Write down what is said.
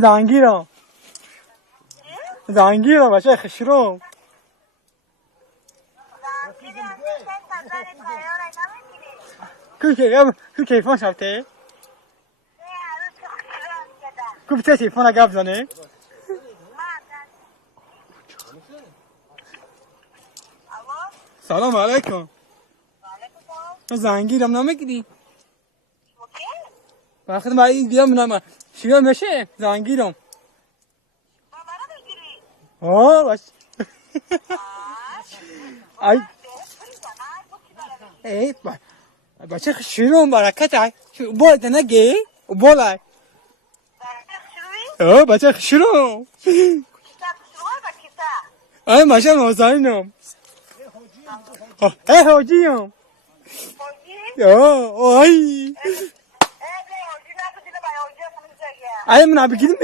زنگیرم زنگیرم بچه خشروم کو کیفان شبته کو بچه تیفان اگه بزنه سلام علیکم زنگیرم نمیگیری وقتی من این بیام نام شیرم میشه زنگیرم آه باش ای ای بچه خشروم برکت ای باید نگی بالای آه بچه خشروم ای ماشا نازنینم ای حاجیم آه ای ای من بگیریم